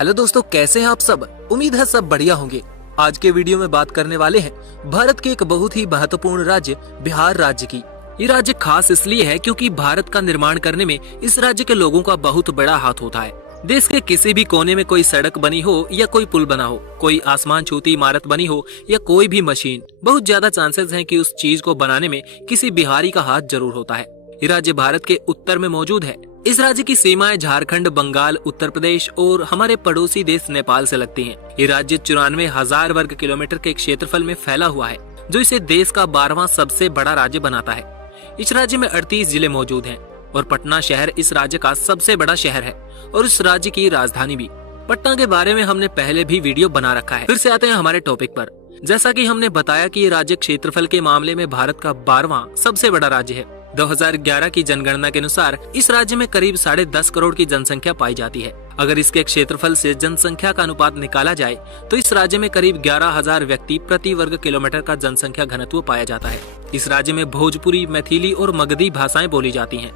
Hello दोस्तों, कैसे हैं आप सब। उम्मीद है सब बढ़िया होंगे। आज के वीडियो में बात करने वाले हैं भारत के एक बहुत ही महत्वपूर्ण राज्य बिहार राज्य की। ये राज्य खास इसलिए है क्योंकि भारत का निर्माण करने में इस राज्य के लोगों का बहुत बड़ा हाथ होता है। देश के किसी भी कोने में कोई सड़क बनी हो या कोई पुल बना हो, कोई आसमान छूती इमारत बनी हो या कोई भी मशीन, बहुत ज्यादा चांसेस हैं कि उस चीज को बनाने में किसी बिहारी का हाथ जरूर होता है। ये राज्य भारत के उत्तर में मौजूद है। इस राज्य की सीमाएं झारखंड, बंगाल, उत्तर प्रदेश और हमारे पड़ोसी देश नेपाल से लगती हैं। ये राज्य 94,000 वर्ग किलोमीटर के क्षेत्रफल में फैला हुआ है, जो इसे देश का 12वां सबसे बड़ा राज्य बनाता है। इस राज्य में 38 जिले मौजूद हैं और पटना शहर इस राज्य का सबसे बड़ा शहर है और इस राज्य की राजधानी भी। पटना के बारे में हमने पहले भी वीडियो बना रखा है। फिर से आते हैं हमारे टॉपिक पर। जैसा कि हमने बताया कि ये राज्य क्षेत्रफल के मामले में भारत का 12वां सबसे बड़ा राज्य है। 2011 की जनगणना के अनुसार इस राज्य में करीब 10.5 करोड़ की जनसंख्या पाई जाती है। अगर इसके क्षेत्रफल से जनसंख्या का अनुपात निकाला जाए तो इस राज्य में करीब 11,000 व्यक्ति प्रति वर्ग किलोमीटर का जनसंख्या घनत्व पाया जाता है। इस राज्य में भोजपुरी, मैथिली और मगधी भाषाएं बोली जाती हैं।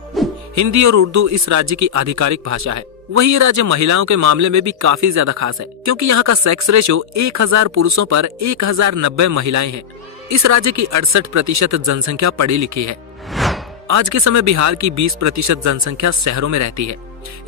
हिंदी और उर्दू इस राज्य की आधिकारिक भाषा है। वही ये राज्य महिलाओं के मामले में भी काफी ज्यादा खास है, क्योंकि यहाँ का सेक्स रेशो 1000 पुरुषों पर 1090 महिलाएं हैं। इस राज्य की 68% जनसंख्या पढ़ी लिखी है। आज के समय बिहार की 20% जनसंख्या शहरों में रहती है।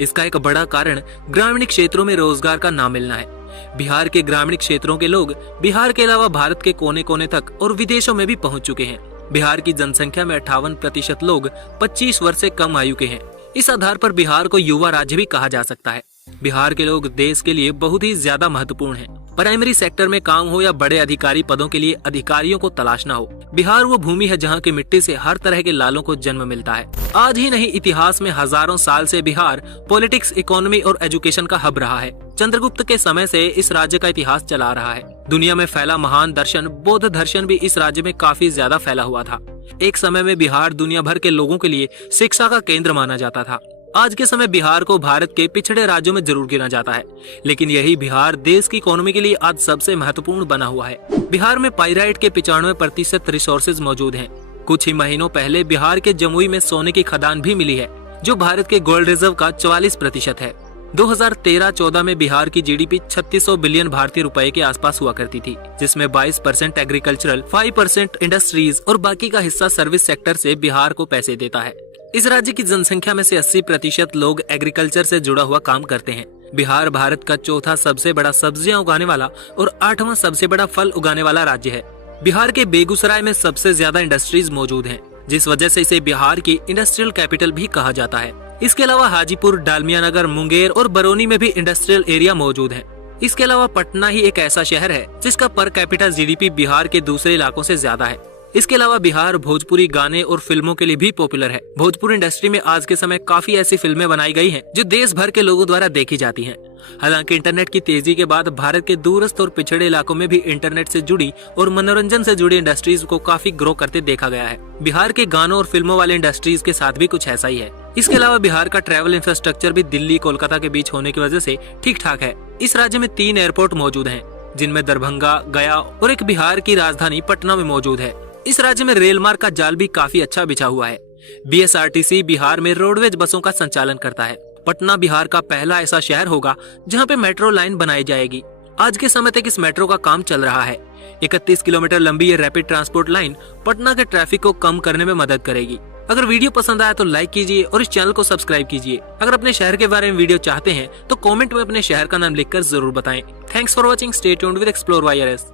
इसका एक बड़ा कारण ग्रामीण क्षेत्रों में रोजगार का ना मिलना है। बिहार के ग्रामीण क्षेत्रों के लोग बिहार के अलावा भारत के कोने कोने तक और विदेशों में भी पहुंच चुके हैं। बिहार की जनसंख्या में 58% लोग 25 वर्ष से कम आयु के हैं। इस आधार पर बिहार को युवा राज्य भी कहा जा सकता है। बिहार के लोग देश के लिए बहुत ही ज्यादा महत्वपूर्ण हैं। प्राइमरी सेक्टर में काम हो या बड़े अधिकारी पदों के लिए अधिकारियों को तलाशना हो, बिहार वो भूमि है जहाँ की मिट्टी से हर तरह के लालों को जन्म मिलता है। आज ही नहीं, इतिहास में हजारों साल से बिहार पॉलिटिक्स, इकोनॉमी और एजुकेशन का हब रहा है। चंद्रगुप्त के समय से इस राज्य का इतिहास चला रहा है। दुनिया में फैला महान दर्शन बौद्ध दर्शन भी इस राज्य में काफी ज्यादा फैला हुआ था। एक समय में बिहार दुनिया भर के लोगों के लिए शिक्षा का केंद्र माना जाता था। आज के समय बिहार को भारत के पिछड़े राज्यों में जरूर गिना जाता है, लेकिन यही बिहार देश की इकोनॉमी के लिए आज सबसे महत्वपूर्ण बना हुआ है। बिहार में पाइराइट के 95% रिसोर्सेज मौजूद हैं। कुछ ही महीनों पहले बिहार के जमुई में सोने की खदान भी मिली है, जो भारत के गोल्ड रिजर्व का 44% है। 2013-14 में बिहार की जीडीपी 3600 बिलियन भारतीय रुपए के आसपास हुआ करती थी, जिसमें 22% एग्रीकल्चरल, 5% इंडस्ट्रीज और बाकी का हिस्सा सर्विस सेक्टर से बिहार को पैसे देता है। इस राज्य की जनसंख्या में से 80% लोग एग्रीकल्चर से जुड़ा हुआ काम करते हैं। बिहार भारत का चौथा सबसे बड़ा सब्जियां उगाने वाला और 8वां सबसे बड़ा फल उगाने वाला राज्य है। बिहार के बेगूसराय में सबसे ज्यादा इंडस्ट्रीज मौजूद हैं, जिस वजह से इसे बिहार की इंडस्ट्रियल कैपिटल भी कहा जाता है। इसके अलावा हाजीपुर, डालमियानगर, मुंगेर और बरौनी में भी इंडस्ट्रियल एरिया मौजूद है। इसके अलावा पटना ही एक ऐसा शहर है जिसका पर कैपिटा जीडीपी बिहार के दूसरे इलाकों से ज्यादा है। इसके अलावा बिहार भोजपुरी गाने और फिल्मों के लिए भी पॉपुलर है। भोजपुरी इंडस्ट्री में आज के समय काफी ऐसी फिल्में बनाई गई हैं जो देश भर के लोगों द्वारा देखी जाती हैं। हालांकि इंटरनेट की तेजी के बाद भारत के दूरस्थ और पिछड़े इलाकों में भी इंटरनेट से जुड़ी और मनोरंजन से जुड़ी इंडस्ट्रीज को काफी ग्रो करते देखा गया है। बिहार के गानों और फिल्मों वाले इंडस्ट्रीज के साथ भी कुछ ऐसा ही है। इसके अलावा बिहार का ट्रैवल इंफ्रास्ट्रक्चर भी दिल्ली, कोलकाता के बीच होने की वजह से ठीक ठाक है। इस राज्य में 3 एयरपोर्ट मौजूद हैं, जिनमें दरभंगा, गया और एक बिहार की राजधानी पटना में मौजूद है। इस राज्य में रेल मार्ग का जाल भी काफी अच्छा बिछा हुआ है। बीएसआरटीसी बिहार में रोडवेज बसों का संचालन करता है। पटना बिहार का पहला ऐसा शहर होगा जहां पे मेट्रो लाइन बनाई जाएगी। आज के समय तक इस मेट्रो का काम चल रहा है। 31 किलोमीटर लंबी ये रैपिड ट्रांसपोर्ट लाइन पटना के ट्रैफिक को कम करने में मदद करेगी। अगर वीडियो पसंद आया तो लाइक कीजिए और इस चैनल को सब्सक्राइब कीजिए। अगर अपने शहर के बारे में वीडियो चाहते हैं तो कमेंट में अपने शहर का नाम लिखकर जरूर बताएं। Thanks for watching. Stay tuned with explore YRS.